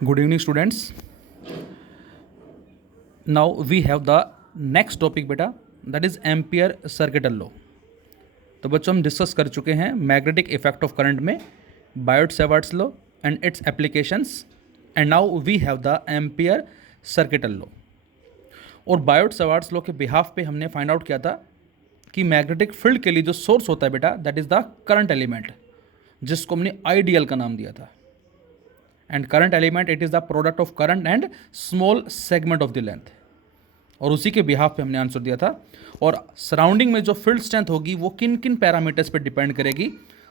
Good evening, students. Now we have the next topic बेटा, that is ampere circuital law. तो बच्चों हम discuss कर चुके हैं मैग्नेटिक इफेक्ट ऑफ करंट में Biot Savart's law and its applications, and now we have the Ampere circuital law. और Biot Savart's law के बिहाफ पे हमने फाइंड आउट किया था कि मैग्नेटिक फील्ड के लिए जो सोर्स होता है बेटा, that is the current element, जिसको हमने आइडियल का नाम दिया था. And current element it is the product of current and small segment of the length. और उसी के बिहाफ पे हमने आंसर दिया था. और सराउंडिंग में जो फील्ड स्ट्रेंथ होगी वो किन किन पैरामीटर्स पे डिपेंड करेगी,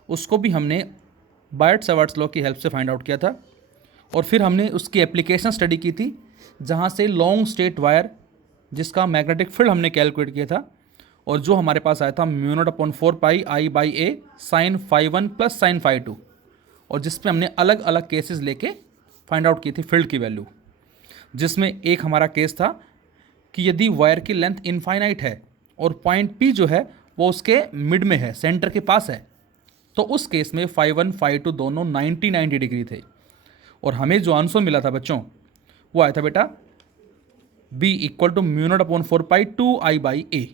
उसको भी हमने बायोट-सैवर्ट्स लॉ की हेल्प से फाइंड आउट किया था. और फिर हमने उसकी एप्लीकेशन स्टडी की थी, जहाँ से लॉन्ग स्ट्रेट वायर जिसका मैग्नेटिक फील्ड हमने कैलकुलेट किया था, और जो हमारे पास आया था μ0/4 I by A sin φ1 plus sin φ2, और जिसपे हमने अलग अलग केसेस लेके फाइंड आउट की थी फील्ड की वैल्यू. जिसमें एक हमारा केस था कि यदि वायर की लेंथ इनफाइनाइट है और पॉइंट P जो है वो उसके मिड में है, सेंटर के पास है, तो उस केस में φ1 φ2 दोनों 90 डिग्री थे. और हमें जो आंसर मिला था बच्चों वो आया था बेटा B = μ0/4 2I by A.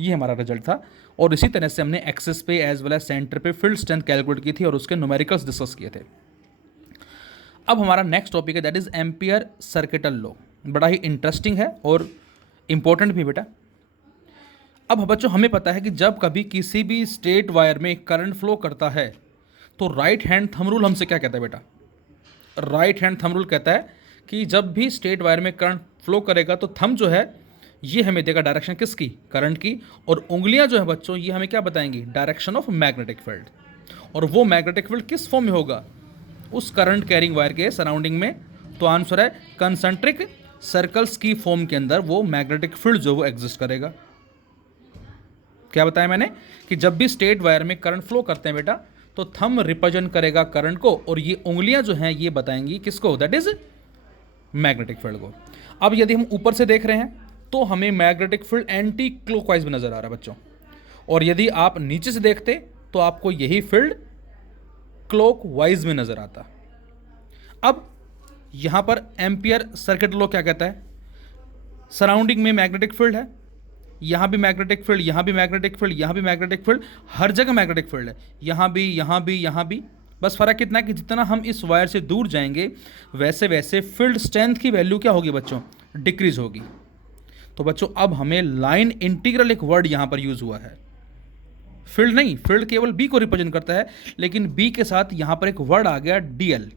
ये हमारा रिजल्ट था. और इसी तरह से हमने एक्सिस पे एज वेल एज सेंटर पे फील्ड स्ट्रेंथ कैलकुलेट की थी और उसके न्यूमेरिकल्स डिस्कस किए थे. अब हमारा नेक्स्ट टॉपिक है that is ampere circuital law. बड़ा ही इंटरेस्टिंग है और इम्पोर्टेंट भी बेटा. अब बच्चों हमें पता है कि जब कभी किसी भी स्ट्रेट वायर में करंट फ्लो करता है तो राइट हैंड थंब रूल हमसे क्या कहता है बेटा? राइट हैंड थंब रूल कहता है कि जब भी स्ट्रेट वायर में करंट फ्लो करेगा तो थंब जो है ये हमें देगा डायरेक्शन किसकी? करंट की. और उंगलियां जो है बच्चों ये हमें क्या बताएंगी? Direction of magnetic field. और वो मैग्नेटिक फील्ड किस फॉर्म में होगा? उस करंट कैरिंग वायर के सराउंडिंग में. तो आंसर है कंसेंट्रिक सर्कल्स की फॉर्म के अंदर वो मैग्नेटिक फील्ड जो वो एग्जिस्ट करेगा. क्या बताया मैंने कि जब भी स्ट्रेट वायर में करंट फ्लो करते हैं बेटा तो थंब रिप्रेजेंट करेगा करंट को, और ये उंगलियां जो हैं ये बताएंगी किसको? दैट इज मैग्नेटिक फील्ड को. अब यदि हम ऊपर से देख रहे हैं तो हमें मैग्नेटिक फील्ड एंटी क्लॉकवाइज में नजर आ रहा है बच्चों. और यदि आप नीचे से देखते तो आपको यही फील्ड क्लॉकवाइज में नजर आता. अब यहां पर एम्पियर सर्किट लॉ क्या कहता है? सराउंडिंग में मैग्नेटिक फील्ड है, यहां भी मैग्नेटिक फील्ड, यहां भी मैग्नेटिक फील्ड, यहां भी मैग्नेटिक फील्ड, हर जगह मैग्नेटिक फील्ड है, यहां भी यहां भी यहां भी. बस फर्क इतना है कि जितना हम इस वायर से दूर जाएंगे वैसे वैसे फील्ड स्ट्रेंथ की वैल्यू क्या होगी बच्चों? डिक्रीज होगी. तो बच्चों अब हमें लाइन इंटीग्रल एक वर्ड यहां पर यूज हुआ है. फील्ड नहीं, फील्ड केवल बी को रिप्रेजेंट करता है, लेकिन बी के साथ यहां पर एक वर्ड आ गया डीएल,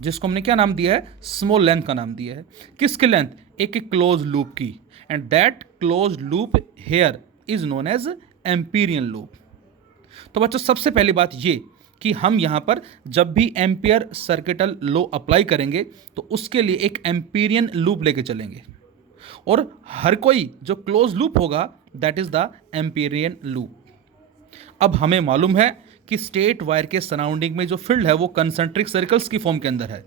जिसको हमने क्या नाम दिया है? स्मॉल लेंथ का नाम दिया है. किसकी लेंथ? एक क्लोज लूप की. And that close loop here is known as Amperian loop. तो बच्चों सबसे पहली बात ये कि हम यहां पर जब भी एम्पियर सर्किटल लॉ अप्लाई करेंगे तो उसके लिए एक एम्पीरियन लूप लेके चलेंगे. और हर कोई जो क्लोज लूप होगा that is the Amperian loop. अब हमें मालूम है कि स्ट्रेट वायर के सराउंडिंग में जो फील्ड है वो कंसेंट्रिक सर्कल्स की फॉर्म के अंदर है,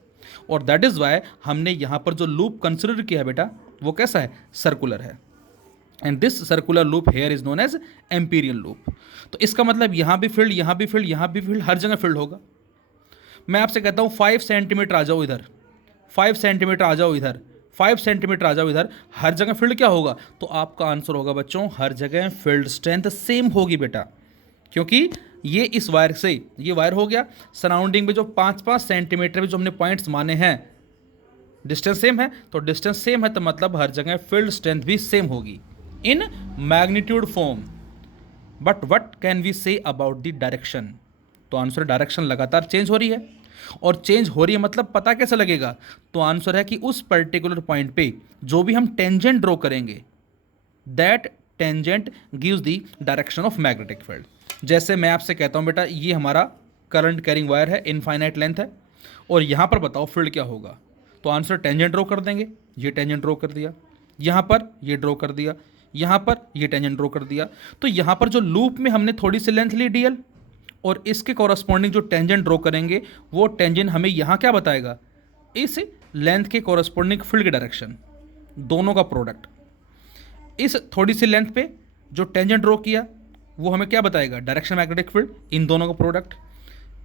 और दैट इज वाई हमने यहां पर जो लूप कंसिडर किया है बेटा वो कैसा है? सर्कुलर है. And this circular loop here is known as Amperian loop. तो इसका मतलब यहां भी फील्ड, यहां भी फील्ड, यहां भी फील्ड, हर जगह फील्ड होगा. मैं आपसे कहता हूं 5 सेंटीमीटर आ जाओ इधर, 5 सेंटीमीटर आ जाओ इधर, 5 सेंटीमीटर आ जाओ इधर, हर जगह फील्ड क्या होगा? तो आपका आंसर होगा बच्चों हर जगह फील्ड स्ट्रेंथ सेम होगी बेटा. क्योंकि ये इस वायर से, ये वायर हो गया, सराउंडिंग में जो 5-5 सेंटीमीटर में जो हमने पॉइंट्स माने हैं डिस्टेंस सेम है, तो डिस्टेंस सेम है तो मतलब हर जगह फील्ड स्ट्रेंथ भी सेम होगी in magnitude form. But what can we say about the direction? तो आंसर डायरेक्शन लगातार चेंज हो रही है, और चेंज हो रही है मतलब पता कैसे लगेगा? तो आंसर है कि उस पर्टिकुलर पॉइंट पे जो भी हम टेंजेंट ड्रॉ करेंगे that tangent gives the direction of magnetic field. जैसे मैं आपसे कहता हूं बेटा ये हमारा करंट कैरिंग वायर है, इनफाइनाइट लेंथ है, और यहां पर बताओ फील्ड क्या होगा? तो आंसर टेंजेंट ड्रॉ कर देंगे. ये टेंजेंट ड्रॉ कर दिया, यहां पर ये ड्रॉ कर दिया, यहां पर ये टेंजेंट ड्रॉ कर दिया. तो यहां पर जो लूप में हमने थोड़ी सी लेंथ ली डीएल, और इसके कॉरस्पॉन्डिंग जो टेंजेंट ड्रॉ करेंगे वो टेंजेंट हमें यहाँ क्या बताएगा? इस लेंथ के कॉरस्पॉन्डिंग फील्ड की डायरेक्शन, दोनों का प्रोडक्ट. इस थोड़ी सी लेंथ पे जो टेंजेंट ड्रॉ किया वो हमें क्या बताएगा? डायरेक्शन मैग्नेटिक फील्ड, इन दोनों का प्रोडक्ट.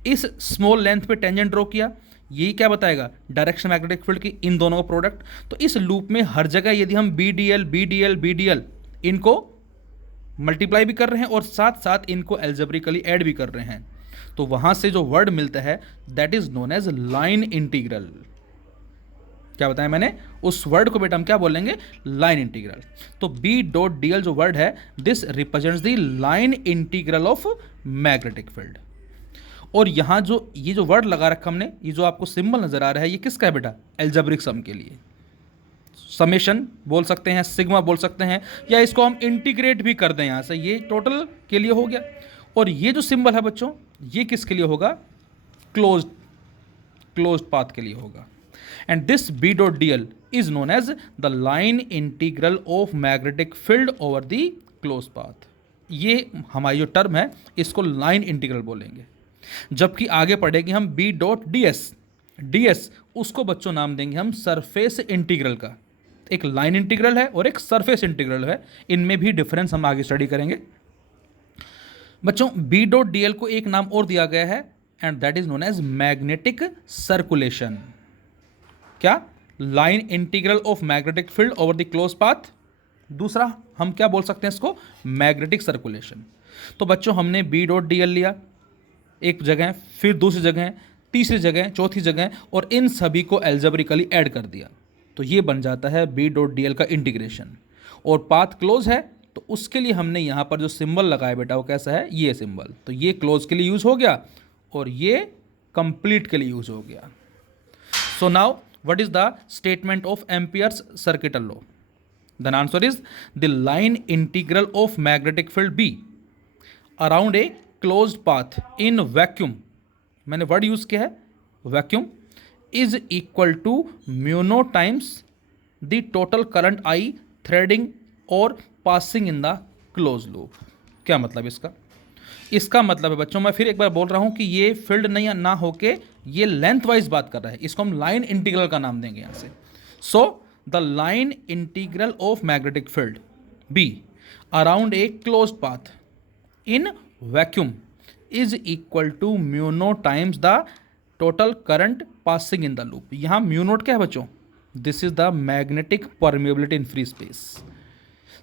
इस स्मॉल लेंथ पे टेंजेंट ड्रॉ किया, यही क्या बताएगा, डायरेक्शन मैग्नेटिक फील्ड की इन दोनों का प्रोडक्ट। तो इस लूप में हर जगह यदि हम b d l b d l b d l इनको मल्टीप्लाई भी कर रहे हैं और साथ साथ इनको एल्जेब्रिकली ऐड भी कर रहे हैं, तो वहां से जो वर्ड मिलता है that is known as line integral. क्या बताया मैंने, उस वर्ड को बेटा हम क्या बोलेंगे, लाइन इंटीग्रल। तो बी डॉट डी एल जो वर्ड है, this represents the line integral of magnetic field. और यहां जो ये जो वर्ड लगा रखा हमने, ये जो आपको सिंबल नजर आ रहा है, ये किसका है बेटा, एल्जेब्रिक सम के लिए। समेशन बोल सकते हैं, सिग्मा बोल सकते हैं, या इसको हम इंटीग्रेट भी कर दें यहां से, ये टोटल के लिए हो गया। और ये जो सिंबल है बच्चों, ये किसके लिए होगा, क्लोज्ड पाथ के लिए होगा। And this b dot D l is known as the line integral of magnetic field over the close path. ये हमारी जो टर्म है इसको लाइन इंटीग्रल बोलेंगे। जबकि आगे पढ़ेगी हम b dot d s, d s उसको बच्चों नाम देंगे हम सरफेस इंटीग्रल का। एक लाइन इंटीग्रल है और एक सरफेस इंटीग्रल है, इनमें भी डिफरेंस हम आगे स्टडी करेंगे। बच्चों बी डॉट डी एल को एक नाम और दिया गया है and that is known as magnetic circulation. क्या, line integral of magnetic field over the close path. दूसरा हम क्या बोल सकते हैं इसको, मैग्नेटिक सर्कुलेशन। तो बच्चों हमने बी डॉट डी एल लिया एक जगह, फिर दूसरी जगह, तीसरी जगह, चौथी जगह, और इन सभी को एल्जेब्रिकली ऐड कर दिया, तो ये बन जाता है बी डॉट डी एल का इंटीग्रेशन। और पाथ क्लोज है तो उसके लिए हमने यहाँ पर जो सिंबल लगाया बेटा वो कैसा है, ये सिंबल। तो ये क्लोज के लिए यूज हो गया और ये कंप्लीट के लिए यूज हो गया। So now what is the statement of Ampere's circuital law? The answer is the line integral of magnetic field B around a closed path in vacuum, मैंने वर्ड यूज किया है vacuum, is equal to mu naught times the total current I threading और passing in the close loop. क्या मतलब इसका? इसका मतलब है बच्चों, मैं फिर एक बार बोल रहा हूं कि ये फील्ड नहीं ना होके ये लेंथ वाइज बात कर रहा है, इसको हम लाइन इंटीग्रल का नाम देंगे यहां से। So the line integral of magnetic field B around a close path in vacuum is equal to mu naught times the total current passing in the loop. यहां म्यू नोट क्या है बच्चों, this is the magnetic permeability in free space.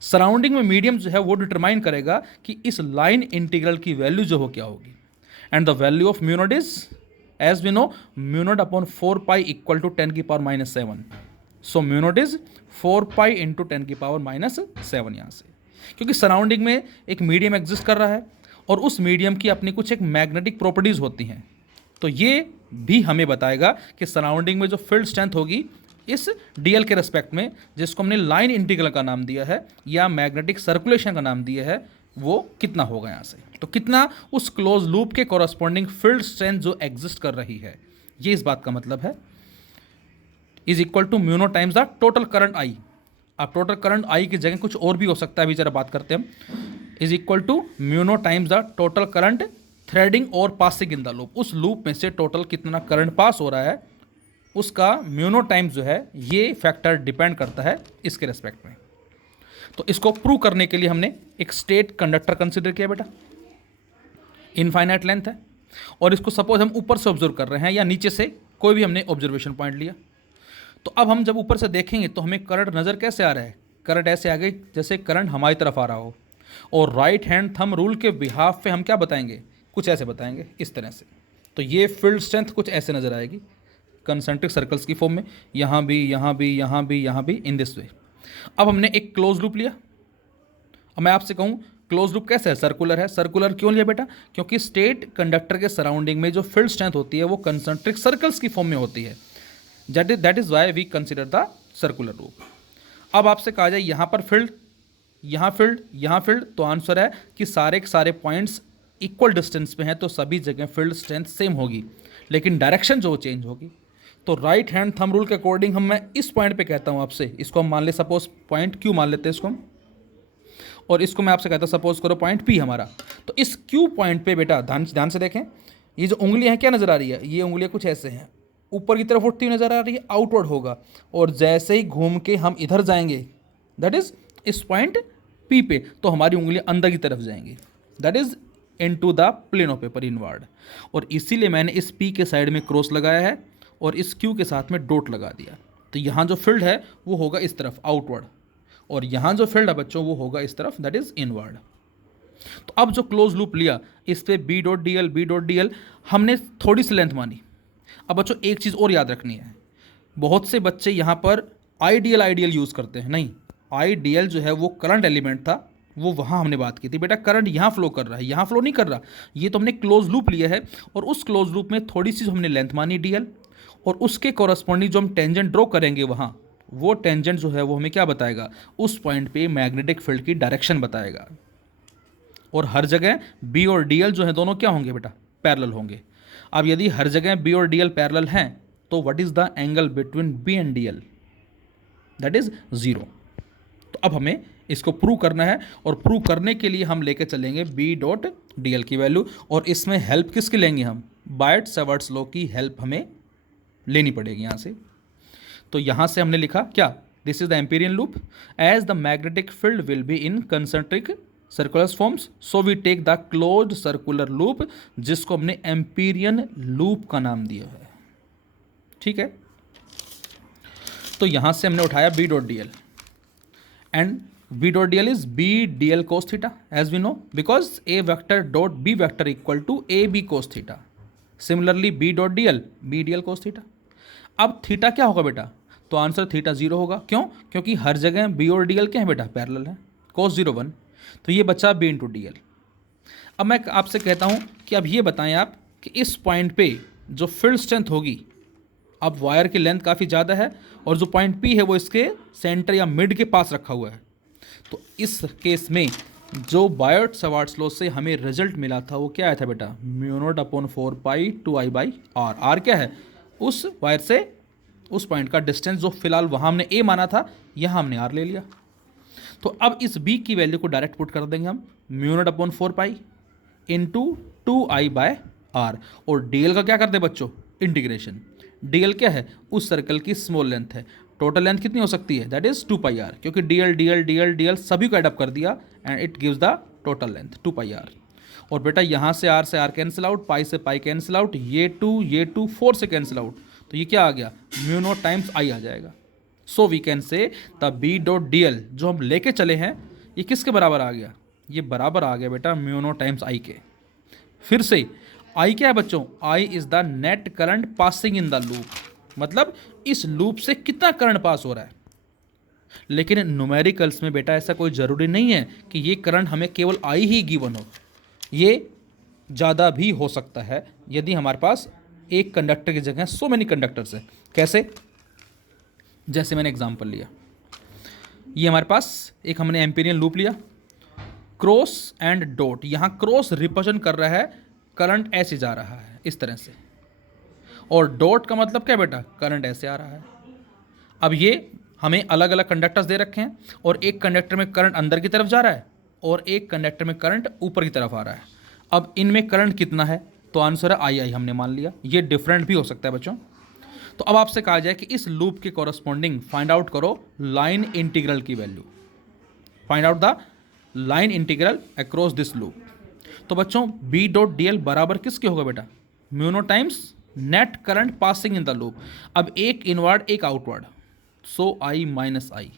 Surrounding में medium जो है वो determine करेगा कि इस लाइन इंटीग्रल की वैल्यू जो हो क्या होगी। And the value of mu naught is as we know mu naught upon 4 pi equal to 10 की power -7। So mu naught is 4 pi into 10 की पावर -7 यहाँ से, क्योंकि सराउंडिंग में एक मीडियम एग्जिस्ट कर रहा है और उस मीडियम की अपनी कुछ एक मैग्नेटिक प्रॉपर्टीज होती हैं। तो ये भी हमें बताएगा कि सराउंडिंग में जो फील्ड स्ट्रेंथ होगी इस डीएल के रेस्पेक्ट में, जिसको हमने लाइन इंटीग्रल का नाम दिया है या मैग्नेटिक सर्कुलेशन का नाम दिया है, वो कितना होगा यहाँ से। तो कितना उस क्लोज लूप के कॉरस्पॉन्डिंग फील्ड स्ट्रेंथ जो एग्जिस्ट कर रही है, ये इस बात का मतलब है, is equal to mu naught times the total current I. अब टोटल करंट आई की जगह कुछ और भी हो सकता है, अभी जरा बात करते हैं हम। Is equal to mu naught times the total current threading और पासिंग इन द लूप। उस लूप में से टोटल कितना करंट पास हो रहा है उसका म्यू नोट टाइम्स जो है, ये फैक्टर डिपेंड करता है इसके रेस्पेक्ट में। तो इसको प्रूव करने के लिए हमने एक स्टेट कंडक्टर कंसिडर किया बेटा, इनफाइनाइट लेंथ है, और इसको सपोज हम ऊपर से ऑब्जर्व कर रहे हैं या नीचे से, कोई भी हमने ऑब्जर्वेशन पॉइंट लिया। तो अब हम जब ऊपर से देखेंगे तो हमें करंट नज़र कैसे आ रहा है, करंट ऐसे आ गई जैसे करंट हमारी तरफ आ रहा हो, और राइट हैंड थंब रूल के बिहाफ पे हम क्या बताएंगे, कुछ ऐसे बताएंगे इस तरह से। तो ये फील्ड स्ट्रेंथ कुछ ऐसे नज़र आएगी कंसेंट्रिक सर्कल्स की फॉर्म में, यहाँ भी, यहाँ भी, यहाँ भी, यहाँ भी, इन दिस वे। अब हमने एक क्लोज लूप लिया। अब मैं आपसे कहूँ क्लोज लूप कैसे है, सर्कुलर है। सर्कुलर क्यों लिया बेटा, क्योंकि स्टेट कंडक्टर के सराउंडिंग में जो फील्ड स्ट्रेंथ होती है वो कंसेंट्रिक सर्कल्स की फॉर्म में होती है। That is why we consider the circular loop. अब आपसे कहा जाए यहाँ पर फील्ड, यहाँ फील्ड, यहाँ फील्ड, तो आंसर है कि सारे के सारे पॉइंट्स इक्वल डिस्टेंस पे हैं, तो सभी जगह फील्ड स्ट्रेंथ सेम होगी, लेकिन डायरेक्शन जो चेंज होगी। तो राइट हैंड थंब रूल के अकॉर्डिंग मैं इस पॉइंट पे कहता हूँ आपसे, इसको हम मान ले सपोज पॉइंट क्यू मान लेते हैं इसको हम, और इसको मैं आपसे कहता हूँ सपोज करो पॉइंट पी हमारा। तो इस क्यू पॉइंट पे बेटा ध्यान से देखें, ये जो उंगलियां हैं क्या नज़र आ रही है, ये उंगलियां कुछ ऐसे हैं, ऊपर की तरफ उठती हुई नज़र आ रही है, आउटवर्ड होगा, और जैसे ही घूम के हम इधर जाएंगे दैट इज इस पॉइंट पी पे, तो हमारी उंगलियां अंदर की तरफ जाएंगी, that is into the plane of paper inward. और इसीलिए मैंने इस पी के साइड में क्रॉस लगाया है और इस क्यू के साथ में डॉट लगा दिया, तो यहाँ जो फील्ड है वो होगा इस तरफ आउटवर्ड, और यहाँ जो फील्ड है बच्चों वो होगा इस तरफ, दैट इज इनवर्ड। तो अब जो क्लोज लूप लिया इस पे b dot D l, b dot D l, हमने थोड़ी सी लेंथ मानी। अब बच्चों एक चीज़ और याद रखनी है, बहुत से बच्चे यहाँ पर आईडीएल यूज़ करते हैं। नहीं, आईडीएल जो है वो करंट एलिमेंट था, वो वहाँ हमने बात की थी बेटा करंट यहाँ फ्लो कर रहा है, यहाँ फ्लो नहीं कर रहा। ये तो हमने क्लोज लूप लिया है, और उस क्लोज लूप में थोड़ी सी हमने लेंथ मानी डीएल, और उसके कॉरस्पॉन्डिंग जो हम टेंजेंट ड्रॉ करेंगे वहाँ, वो टेंजेंट जो है वो हमें क्या बताएगा, उस पॉइंट पे मैग्नेटिक फील्ड की डायरेक्शन बताएगा। और हर जगह बी और डी एल जो है दोनों क्या होंगे बेटा, पैरेलल होंगे। अब यदि हर जगह बी और डी एल पैरेलल हैं तो what is the angle between b and d l, that is 0। तो अब हमें इसको प्रूव करना है, और प्रूव करने के लिए हम लेके चलेंगे बी डॉट डी एल की वैल्यू, और इसमें हेल्प किसकी लेंगे हम, बायट-सैवर्ट्स लॉ की हेल्प हमें लेनी पड़ेगी यहाँ से। तो यहाँ से हमने लिखा क्या, this is the Amperian loop, as the magnetic field will be in concentric circular forms, so we take the closed circular loop, जिसको हमने एम्पीरियन लूप का नाम दिया है। ठीक है, तो यहां से हमने उठाया b dot D l, and b dot D l is b d l cos theta, as we know, because a vector dot b vector equal to a b cos theta. Similarly b dot D l, b d l cos theta. अब theta क्या होगा बेटा, तो answer theta 0 होगा। क्यों, क्योंकि हर जगह B और डी एल क्या है बेटा, पैरेलल है, कोस 0 1, तो ये बचा बी इंटू डी एल। अब मैं आपसे कहता हूँ कि अब ये बताएं आप कि इस पॉइंट पे जो फील्ड स्ट्रेंथ होगी, अब वायर की लेंथ काफ़ी ज़्यादा है और जो पॉइंट पी है वो इसके सेंटर या मिड के पास रखा हुआ है, तो इस केस में जो बायट-सैवर्ट्स लॉ से हमें रिजल्ट मिला था वो क्या आया था बेटा, mu naught upon 4 pi 2 i by r. R क्या है, उस वायर से उस पॉइंट का डिस्टेंस, जो फिलहाल वहाँ हमने ए माना था, यहाँ हमने आर ले लिया। तो अब इस बी की वैल्यू को डायरेक्ट पुट कर देंगे हम, mu naught upon 4 pi into 2 i by r, और डी एल का क्या करते हैं बच्चों, इंटीग्रेशन। डी एल क्या है, उस सर्कल की स्मॉल लेंथ है, टोटल लेंथ कितनी हो सकती है, दैट इज 2 पाई आर, क्योंकि d l d l d l d l सभी को एडअप कर दिया and it gives the total length 2 pi r. और बेटा यहाँ से आर कैंसिल आउट, पाई से पाई कैंसिल आउट, ये 2 4 से कैंसिल आउट, तो ये क्या आ गया, म्यू नॉट टाइम्स आई आ जाएगा। So we can say the B dot D l जो हम लेके चले हैं ये किसके बराबर आ गया, ये बराबर आ गया बेटा म्यू नॉट टाइम्स आई के। फिर से आई क्या है बच्चों, I is the net current passing in the loop, मतलब इस लूप से कितना करंट पास हो रहा है। लेकिन न्यूमेरिकल्स में बेटा ऐसा कोई ज़रूरी नहीं है कि ये करंट हमें केवल आई ही गिवन हो, ये ज़्यादा भी हो सकता है यदि हमारे पास एक कंडक्टर की जगह सो मेनी कंडक्टर्स है। कैसे, जैसे मैंने एग्जांपल लिया, ये हमारे पास एक हमने एम्पीरियन लूप लिया, क्रॉस एंड डॉट, यहाँ क्रॉस रिप्रेजेंट कर रहा है करंट ऐसे जा रहा है इस तरह से, और डॉट का मतलब क्या बेटा, करंट ऐसे आ रहा है। अब ये हमें अलग अलग कंडक्टर्स दे रखे हैं, और एक कंडक्टर में करंट अंदर की तरफ जा रहा है और एक कंडक्टर में करंट ऊपर की तरफ आ रहा है। अब इनमें करंट कितना है, तो आंसर है आई हमने मान लिया, ये डिफरेंट भी हो सकता है बच्चों। तो अब आपसे कहा जाए कि इस लूप के कॉरस्पॉन्डिंग फाइंड आउट करो लाइन इंटीग्रल की value, find out the line integral across this loop. तो बच्चों बी डॉट डी एल बराबर किसके होगा बेटा, mu naught times net current passing in the loop. अब एक इनवर्ड एक आउटवर्ड, सो आई माइनस आई,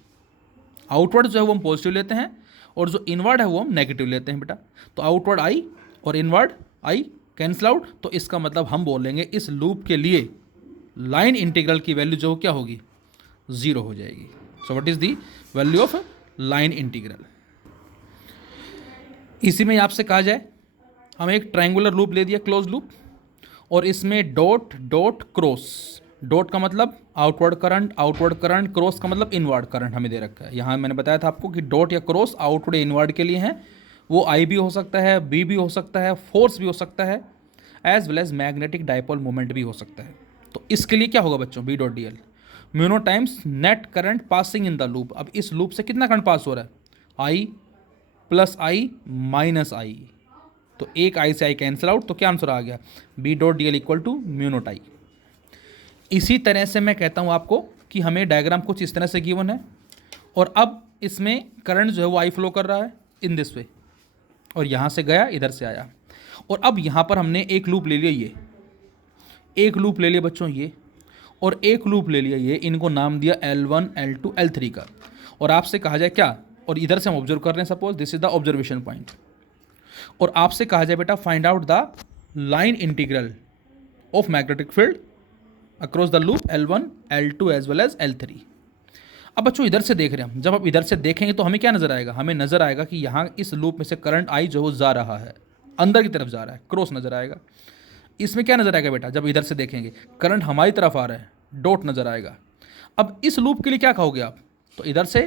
आउटवर्ड जो है वो हम पॉजिटिव लेते हैं और जो इनवर्ड है वो हम नेगेटिव लेते हैं बेटा। तो आउटवर्ड आई और इनवर्ड आई कैंसिल आउट, तो इसका मतलब हम बोलेंगे इस लूप के लिए लाइन इंटीग्रल की वैल्यू जो क्या होगी, 0 हो जाएगी। So what is the value of line integral. इसी में आपसे कहा जाए, हमें एक ट्रायंगुलर लूप ले दिया, क्लोज लूप, और इसमें डॉट डॉट क्रॉस, डॉट का मतलब आउटवर्ड करंट, क्रॉस का मतलब इनवर्ड करंट हमें दे रखा है। यहाँ मैंने बताया था आपको कि डॉट या क्रॉस आउटवर्ड इनवर्ड के लिए हैं, वो आई भी हो सकता है, बी भी हो सकता है, फोर्स भी हो सकता है, as well as magnetic dipole moment भी हो सकता है। तो इसके लिए क्या होगा बच्चों, B dot D l mu naught times net current passing in the loop. अब इस लूप से कितना करंट पास हो रहा है, आई प्लस आई माइनस आई, तो एक आई से आई कैंसिल आउट, तो क्या आंसर आ गया, B dot D L equal to mu naught I. इसी तरह से मैं कहता हूँ आपको कि हमें डायग्राम कुछ इस तरह से गिवन है, और अब इसमें करंट जो है वो आई फ्लो कर रहा है इन दिस वे, और यहाँ से गया इधर से आया, और अब यहाँ पर हमने एक लूप ले लिया, ये एक लूप ले लिया बच्चों ये, और एक लूप ले लिया, ये इनको नाम दिया L1 L2 L3 का, और आपसे कहा जाए क्या, और इधर से हम ऑब्जर्व कर रहे हैं, suppose this is the observation point, और आपसे कहा जाए बेटा find out the line integral of magnetic field across the loop L1 L2 as well as L3। अब बच्चों इधर से देख रहे हैं हम, जब आप इधर से देखेंगे तो हमें क्या नजर आएगा, हमें नजर आएगा कि यहाँ इस लूप में से करंट आई जो वो जा रहा है, अंदर की तरफ जा रहा है, क्रॉस नजर आएगा। इसमें क्या नजर आएगा बेटा, जब इधर से देखेंगे करंट हमारी तरफ आ रहा है, डॉट नजर आएगा। अब इस लूप के लिए क्या कहोगे आप, तो इधर से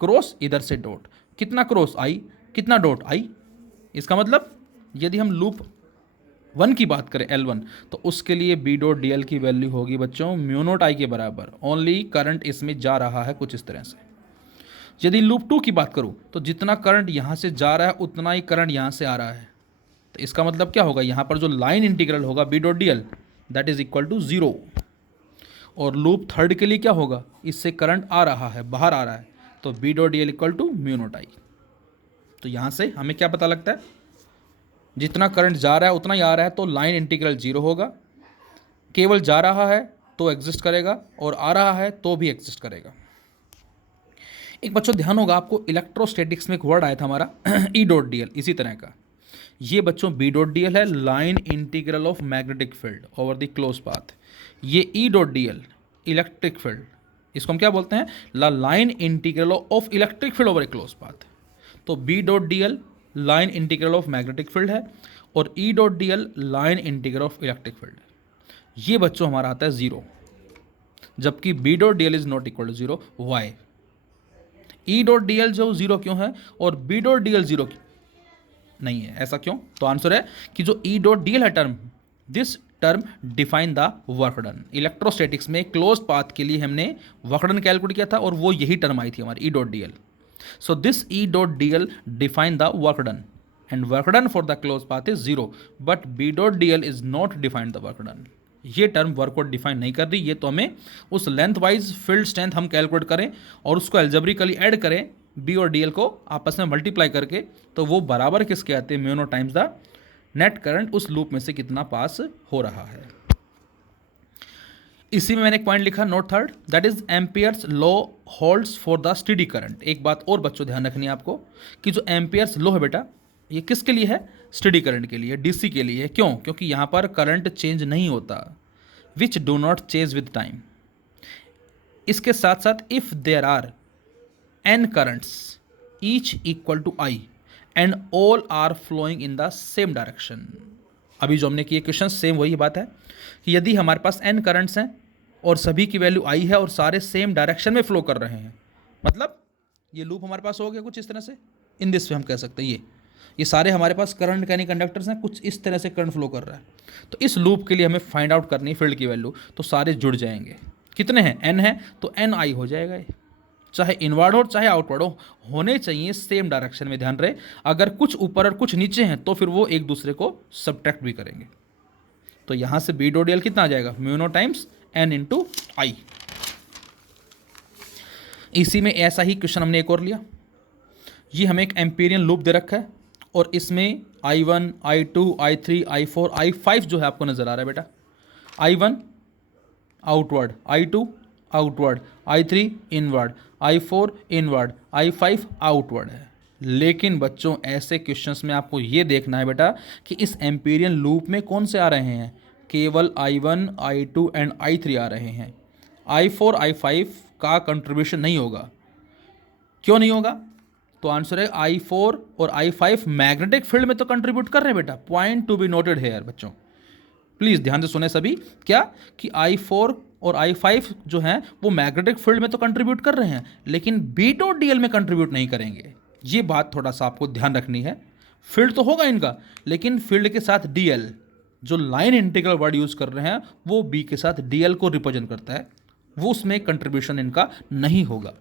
क्रॉस, इधर से डॉट, कितना क्रॉस आई, कितना डॉट आई। इसका मतलब यदि हम लूप 1 की बात करें L1, तो उसके लिए B डॉट डी एल की वैल्यू होगी बच्चों म्यू नॉट आई के बराबर, ओनली करंट इसमें जा रहा है कुछ इस तरह से। यदि लूप 2 की बात करूं तो जितना करंट यहाँ से जा रहा है उतना ही करंट यहाँ से आ रहा है, तो इसका मतलब क्या होगा, यहाँ पर जो लाइन इंटीग्रल होगा B dot D l that is equal to 0। और लूप 3 के लिए क्या होगा, इससे करंट आ रहा है, बाहर आ रहा है, तो B dot D L equal to mu naught I. तो यहाँ से हमें क्या पता लगता है, जितना करंट जा रहा है उतना ही आ रहा है, तो लाइन इंटीग्रल 0 होगा, केवल जा रहा है तो एग्जिस्ट करेगा और आ रहा है तो भी एग्जिस्ट करेगा। एक बच्चों ध्यान होगा आपको, इलेक्ट्रोस्टैटिक्स में एक वर्ड आया था हमारा ई डॉट डी एल, इसी तरह का ये बच्चों B डॉट डी एल है, line integral of magnetic field over the close path. ये E dot D L electric field, इसको हम क्या बोलते हैं, line integral of electric field over a close path. तो B dot D L line integral of magnetic field है और E dot D L line integral of electric field. ये बच्चों हमारा आता है 0, जबकि B dot D l is not equal to 0। Why, E dot D l जो 0 क्यों है और B डॉट डी एल 0 नहीं है, ऐसा क्यों? तो आंसर है कि जो E डॉट डी एल है term, this term define the work done. Electrostatics में क्लोज पाथ के लिए हमने वर्क डन कैलकुलेट किया था और वो यही टर्म आई थी हमारी E dot D L. So this E dot dl define the work done and work done for the closed path is 0, but B dot dl is not define the work done। ये term work को define नहीं कर रही, ये तो हमें उस length wise field strength हम कैलकुलेट करें और उसको एल्जेब्रिकली ऐड करें B और DL को आपस में मल्टीप्लाई करके, तो वो बराबर किसके आते हैं, mu naught times the net current उस लूप में से कितना पास हो रहा है। इसी में मैंने एक पॉइंट लिखा note 3rd, that is Ampere's law holds for the steady current. एक बात और बच्चों ध्यान रखनी है आपको कि जो एम्पियर्स लॉ है बेटा, ये किसके लिए है, स्टेडी करंट के लिए, डीसी के लिए। क्यों? क्योंकि यहाँ पर करंट चेंज नहीं होता, which do not change with time. इसके साथ साथ if there are n currents each equal to I and all are flowing in the same direction. अभी जो हमने किए क्वेश्चन सेम वही बात है कि यदि हमारे पास n करंट्स हैं और सभी की वैल्यू I है और सारे सेम डायरेक्शन में फ्लो कर रहे हैं, मतलब ये लूप हमारे पास हो गया कुछ इस तरह से, इन दिस वे हम कह सकते हैं ये सारे हमारे पास करंट यानी कंडक्टर्स हैं, कुछ इस तरह से करंट फ्लो कर रहा है। तो इस लूप के लिए हमें फाइंड आउट करनी है फील्ड की वैल्यू, तो सारे जुड़ जाएंगे। कितने हैं, n है तो ni हो जाएगा, ये चाहे इनवर्ड हो चाहे आउटवर्ड हो, होने चाहिए सेम डायरेक्शन में। ध्यान रहे, अगर कुछ ऊपर और कुछ नीचे हैं तो फिर वो एक दूसरे को सब्ट्रैक्ट भी करेंगे। तो यहां से B डॉट डी एल कितना आ जाएगा, mu naught times n into I. इसी में ऐसा ही क्वेश्चन हमने एक और लिया, ये हमें एक एम्पीरियन लूप दे रखा है और इसमें I1, I2, I3, I4, I5 जो है आपको नजर आ रहा है बेटा। I1 outward, I2 outward, I3 inward, I4 inward, I5 outward है। लेकिन बच्चों ऐसे क्वेश्चंस में आपको ये देखना है बेटा कि इस एम्पीरियन लूप में कौन से आ रहे हैं, केवल I1, I2 एंड I3 आ रहे हैं। I4, I5 का कंट्रीब्यूशन नहीं होगा। क्यों नहीं होगा? तो आंसर है I4 और I5 मैग्नेटिक फील्ड में तो कंट्रीब्यूट कर रहे हैं बेटा। पॉइंट टू बी नोटेड है यार बच्चों, प्लीज़ ध्यान से सुने सभी, क्या कि I4 और I5 जो हैं वो मैग्नेटिक फील्ड में तो कंट्रीब्यूट कर रहे हैं, लेकिन B डॉट डी एल में कंट्रीब्यूट नहीं करेंगे। ये बात थोड़ा सा आपको ध्यान रखनी है। फील्ड तो होगा इनका, लेकिन फील्ड के साथ DL, जो लाइन इंटीग्रल वर्ड यूज़ कर रहे हैं वो B के साथ DL को रिप्रेजेंट करता है, वो उसमें कंट्रीब्यूशन इनका नहीं होगा।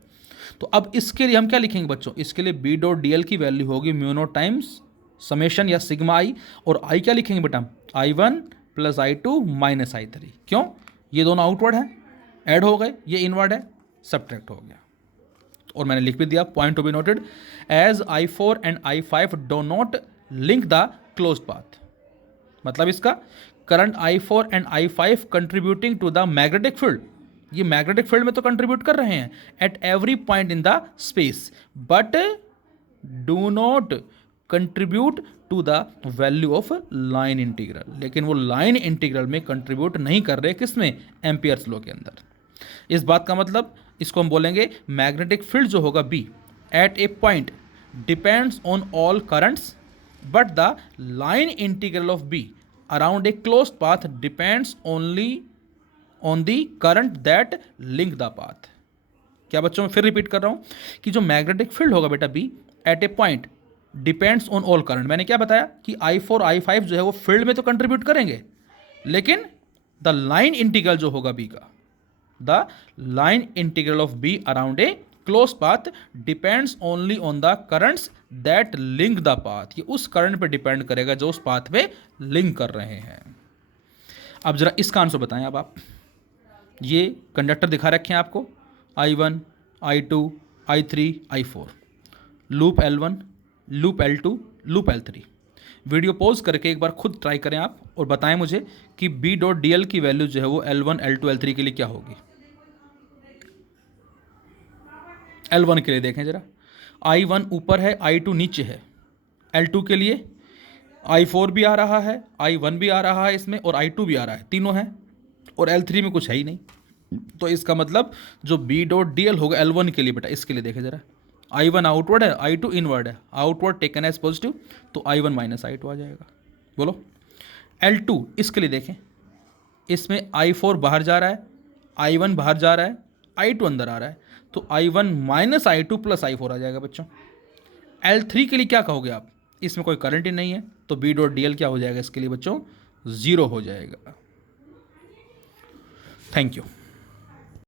तो अब इसके लिए हम क्या लिखेंगे बच्चों, इसके लिए B डॉट डी एल की वैल्यू होगी म्यू नॉट टाइम्स समेशन या सिग्मा I, और I क्या लिखेंगे बेटा, I1 plus I2 minus I3। क्यों? ये दोनों आउटवर्ड हैं, ऐड हो गए, ये इनवर्ड है, सब्ट्रैक्ट हो गया। और मैंने लिख भी दिया, point to be noted, as I4 and I5 do not link the close path. मतलब इसका current I4 and I5 contributing to the magnetic field, ये मैग्नेटिक फील्ड में तो कंट्रीब्यूट कर रहे हैं at every point in the space, but do not contribute to the value of line integral, लेकिन वो लाइन इंटीग्रल में कंट्रीब्यूट नहीं कर रहे, किस में, एम्पियर्स लॉ के अंदर। इस बात का मतलब, इसको हम बोलेंगे मैग्नेटिक फील्ड जो होगा B at a point depends on all currents, but the line integral of B around a close path depends only on the current that link the path. क्या बच्चों, मैं फिर रिपीट कर रहा हूं कि जो मैग्नेटिक फील्ड होगा बेटा B at a point depends on all current, मैंने क्या बताया कि I4 I5 जो है वो फील्ड में तो कंट्रीब्यूट करेंगे, लेकिन द लाइन इंटीग्रल जो होगा बी का, the line integral of B around a close path depends only on the currents that link the path, ये उस करंट पे डिपेंड करेगा जो उस पाथ में लिंक कर रहे हैं। अब जरा इसका आंसर बताएं। अब आप ये कंडक्टर दिखा रखे हैं आपको, I1 I2 I3 I4, loop L1 loop L2 loop L3। Video pause करके एक बार खुद ट्राई करें आप और बताएं मुझे कि B डॉट DL की वैल्यू जो है वो L1 L2 L3 के लिए क्या होगी। L1 के लिए देखें जरा, I1 ऊपर है I2 नीचे है, L2 के लिए I4 भी आ रहा है, I1 भी आ रहा है इसमें और I2 भी आ रहा है, तीनों हैं, और L3 में कुछ है ही नहीं। तो इसका मतलब जो B डॉट DL होगा L1 के लिए बेटा, इसके लिए देखें जरा, I1 आउटवर्ड है, I2 इनवर्ड है, आउटवर्ड टेकन एज पॉजिटिव, तो I1 माइनस I2 आ जाएगा। बोलो L2 इसके लिए देखें, इसमें I4 बाहर जा रहा है, I1 बाहर जा रहा है, I2 अंदर आ रहा है, तो I1 minus I2 plus I4 आ जाएगा बच्चों। L3 के लिए क्या कहोगे आप, इसमें कोई करंट ही नहीं है, तो B डॉट DL क्या हो जाएगा इसके लिए बच्चों, 0 हो जाएगा। Thank you.